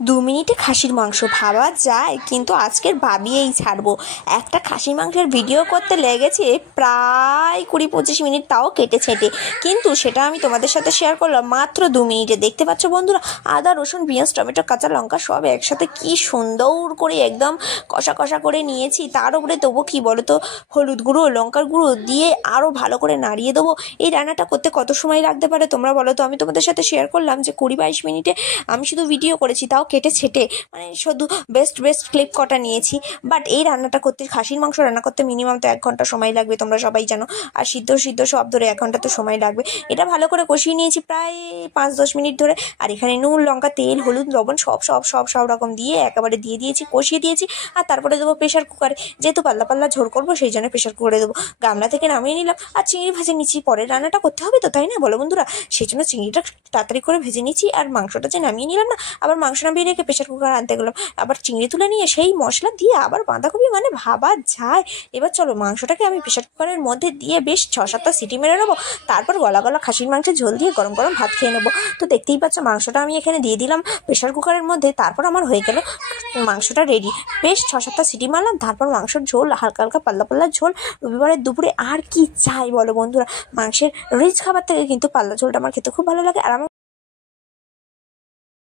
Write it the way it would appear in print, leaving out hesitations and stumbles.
2 মিনিটে খাসির মাংস ভাবা যায়, কিন্তু আজকের ভাবিয়েই ছাড়বো। একটা খাসির মাংসের ভিডিও করতে লেগেছে প্রায় 20-25 মিনিট, তাও কেটে ছেটে, কিন্তু সেটা আমি তোমাদের সাথে শেয়ার করলাম মাত্র 2 মিনিটে। দেখতে পাচ্ছ বন্ধুরা, আদা রসুন পেঁয়াজ টমেটো কাঁচা লঙ্কা সব একসাথে কি সুন্দর করে একদম কষা কষা করে নিয়েছি। তার উপরে দেবো কি বলো তো, হলুদ গুঁড়ো লঙ্কার গুঁড়ো দিয়ে আরও ভালো করে নাড়িয়ে দেবো। এই রান্নাটা করতে কত সময় লাগতে পারে তোমরা বলো তো? আমি তোমাদের সাথে শেয়ার করলাম যে 20-22 মিনিটে আমি শুধু ভিডিও করেছি, তাও কেটে ছেটে, মানে শুধু বেস্ট ক্লিপ কটা নিয়েছি। বাট এই রান্নাটা করতে, খাসির মাংস রান্না করতে মিনিমাম তো 1 ঘন্টা সময় লাগবে, তোমরা সবাই জানো। আর সিদ্ধ সব ধরে 1 ঘন্টা তো সময় লাগবে। এটা ভালো করে কষিয়ে নিয়েছি প্রায় 5-10 মিনিট ধরে। আর এখানে নুন লঙ্কা তেল হলুদ লবণ সব রকম দিয়ে একেবারে দিয়ে দিয়েছি, কষিয়ে দিয়েছি। আর তারপরে দেবো প্রেশার কুকারে, যেহেতু পাতলা ঝোল করবো সেই জন্য প্রেশার কুকারে দেবো। গামলা থেকে নামিয়ে নিলাম, আর চিংড়ি ভেজে নিচ্ছি। পরের রান্নাটা করতে হবে তো, তাই না বলো বন্ধুরা? সেই জন্য চিংড়িটা তাড়াতাড়ি করে ভেজে নিচ্ছি। আর মাংসটা যে নামিয়ে নিলাম না, আবার মাংস নামিয়ে রেখে প্রেশার কুকার আনতে গেলাম, আবার চিংড়ি তুলে নিয়ে সেই মশলা দিয়ে আবার বাঁধাকপি, মানে ভাবা যায়। এবার চলো মাংসটাকে আমি প্রেশার কুকারের মধ্যে দিয়ে বেশ 6-7টা সিটি মেরে নেবো। তারপর গলা খাসির মাংসের ঝোল দিয়ে গরম গরম ভাত খেয়ে নেবো। তো দেখতেই পাচ্ছ মাংসটা আমি এখানে দিয়ে দিলাম প্রেশার কুকারের মধ্যে। তারপর আমার হয়ে গেল মাংসটা রেডি। বেশ 6-7টা সিটি মারলাম, তারপর মাংসের ঝোল হালকা হালকা পাতলা ঝোল। রবিবারের দুপুরে আর কি চাই বলো বন্ধুরা? মাংসের রিচ খাবার থেকে কিন্তু পাতলা ঝোলটা আমার খেতে খুব ভালো লাগে। আর আমার